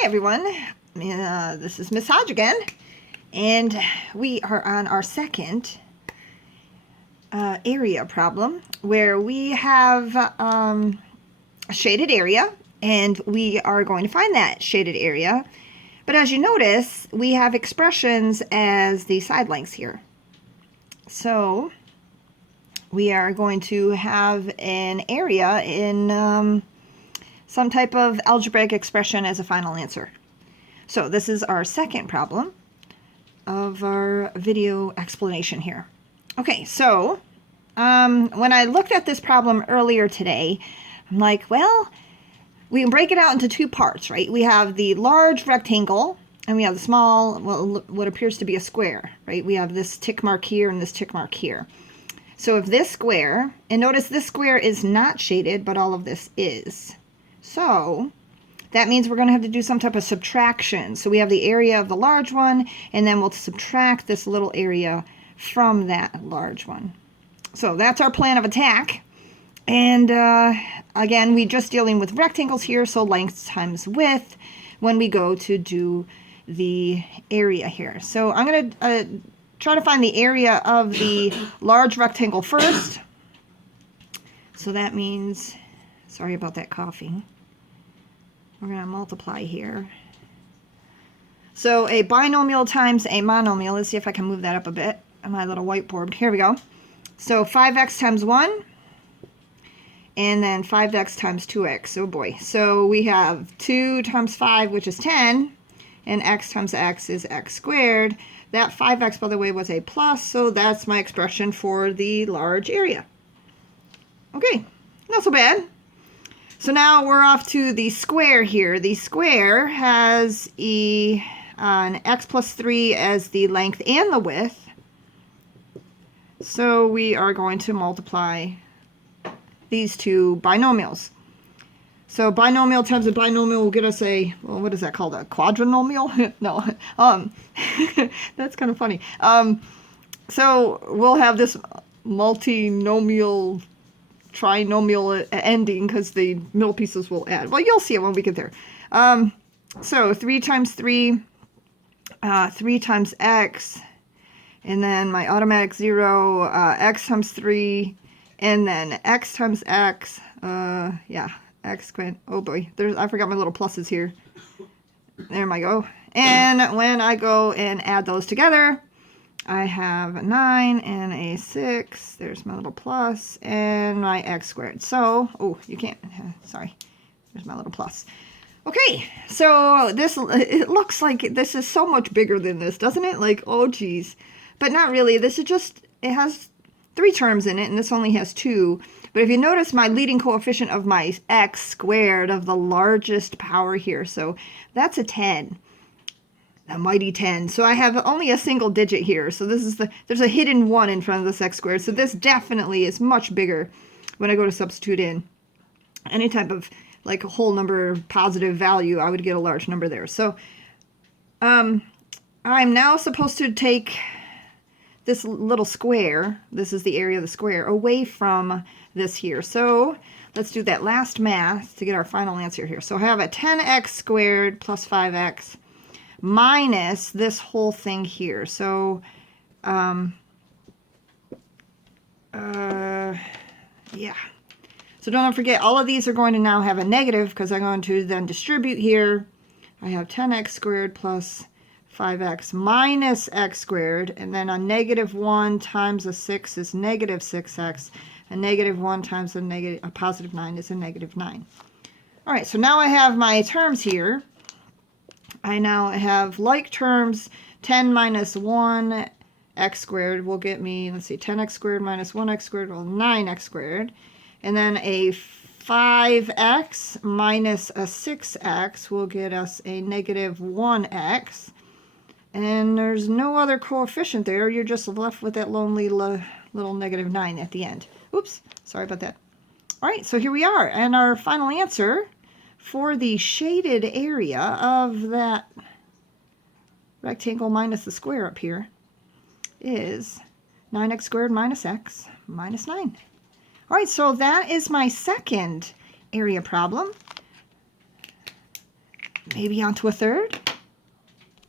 Hi everyone, this is Miss Hodge again, and we are on our second area problem where we have a shaded area and we are going to find that shaded area. But as you notice, we have expressions as the side lengths here. So we are going to have an area in some type of algebraic expression as a final answer. So this is our second problem of our video explanation here. Okay, so when I looked at this problem earlier today, I'm like, well, we can break it out into two parts, right? We have the large rectangle and we have the small, well, what appears to be a square, right? We have this tick mark here and this tick mark here. So if this square, and notice this square is not shaded, but all of this is. So that means we're going to have to do some type of subtraction. So we have the area of the large one, and then we'll subtract this little area from that large one. So that's our plan of attack. And again, we're just dealing with rectangles here, so length times width when we go to do the area here. So I'm going to try to find the area of the large rectangle first. So that means, sorry about that coughing. We're going to multiply here. So a binomial times a monomial. Let's see if I can move that up a bit on my little whiteboard. Here we go. So 5x times 1. And then 5x times 2x. Oh boy. So we have 2 times 5, which is 10. And x times x is x squared. That 5x, by the way, was a plus. So that's my expression for the large area. Okay. Not so bad. So now we're off to the square here. The square has an x plus 3 as the length and the width. So we are going to multiply these two binomials. So binomial times a binomial will get us a, well, what is that called? A quadrinomial? No. That's kind of funny. So we'll have this multinomial trinomial ending because the middle pieces will add. Well, you'll see it when we get there. So 3 times 3, 3 times x, and then my automatic 0, x times 3, and then x times x, yeah, x squared. Oh boy, I forgot my little pluses here. There I go. And when I go and add those together, I have a 9 and a 6. There's my little plus and my x squared. So, oh, you can't, sorry. There's my little plus. Okay, so it looks like this is so much bigger than this, doesn't it? Like, oh geez. But not really. This is just, it has 3 terms in it and this only has 2. But if you notice my leading coefficient of my x squared of the largest power here, so that's a 10. A mighty 10. So I have only a single digit here. So this is there's a hidden 1 in front of this x squared. So this definitely is much bigger when I go to substitute in any type of like a whole number positive value. I would get a large number there. So I'm now supposed to take this little square, this is the area of the square, away from this here. So let's do that last math to get our final answer here. So I have a 10x squared plus 5x minus this whole thing here. So, yeah. So don't forget, all of these are going to now have a negative because I'm going to then distribute here. I have 10x squared plus 5x minus x squared, and then a negative 1 times a 6 is negative 6x, a negative 1 times a positive 9 is a negative 9. All right, so now I have my terms here. I now have like terms. 10 minus 1 x squared will get me, let's see, 10x squared minus 1x squared, well, 9x squared. And then a 5x minus a 6x will get us a negative 1x. And there's no other coefficient there. You're just left with that lonely little negative 9 at the end. Oops, sorry about that. All right, so here we are. And our final answer for the shaded area of that rectangle minus the square up here is 9x squared minus x minus 9. All right, so that is my second area problem. maybe onto a third.